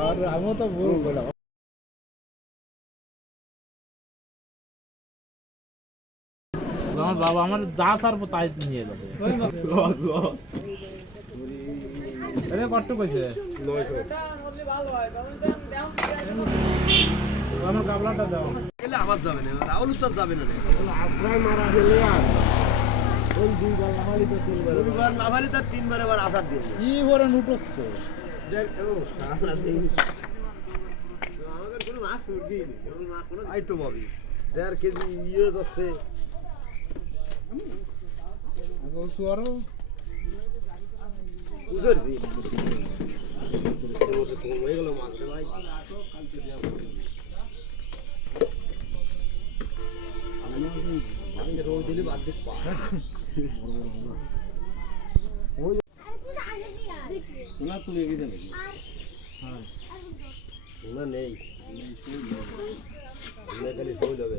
আর আমিও তো ভুল করলাম আমার বাবা আমার যা সারবো তাই নিয়ে যাবে লস লস আরে কইছে? নয়শো আমার কাবলাটা দাও। আমার যাবে না রাহুল উত্তর যাবে না আশ্রয় মারা হলে আর। দুইবার তো দুইবার তিনবার এবার আসার দিন কি করে নুটস আই তো ভাবি দেড় কেজি ইয়ে যাচ্ছে বুঝেছি হয়ে গেল মাছ ভাই রোদ দিলে বাদ দিতে পা। ওনা তুলে গেছে নাকি না নেই। খালি সই যাবে